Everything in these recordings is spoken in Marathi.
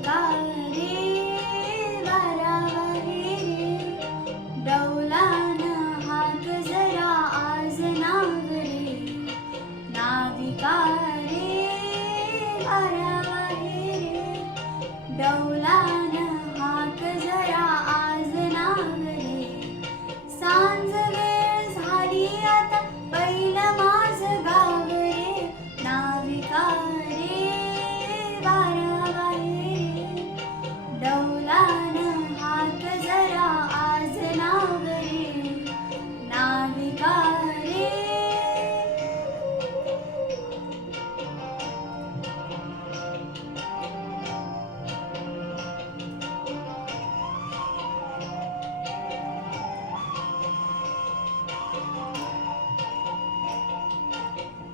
नाविका रे वारावाहे रे, डौलान हात जरा आज नावरे. नाविका रे वारावाहे रे, डौलान हात जरा आज नावरे. सांज वेळ झाली आता बैल माझ गाव रे. नाविका रे वारावाहे रे, डौलान हात जरा आज नावरे. नाविका रे.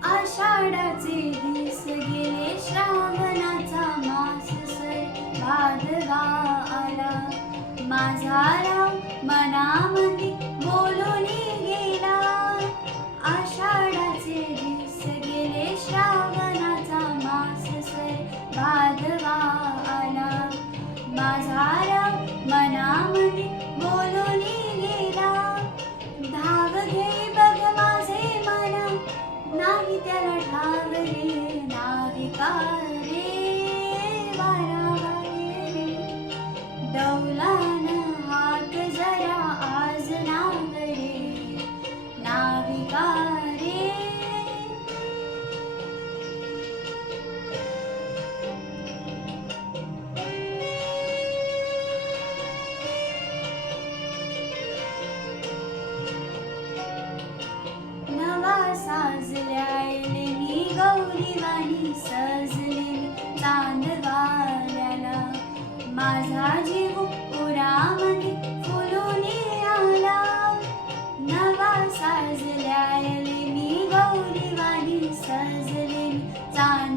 आषाढाचे दिस गेले, श्रावणाचा मास सर, भादवा आला. माझा राव मनामध्ये बोलून गेला. आषाढाचे दिस गेले, श्रावणाचा मास सर, भादवा आला. माझा राव मनामध्ये बोलून गेला. धाव घे बघ माझे मन, नाही त्याला ठाव रे. नाविका रे वारावाहे रे, डौलान हात जरा आज नावरे. नाविका रे. नवा साजल्याली गौरीवाणी सजली चांदवाल्याला. माझा जीव उरामध्ये फुलून आला. नवा साजल्याली गौरीवाणी सजली चांद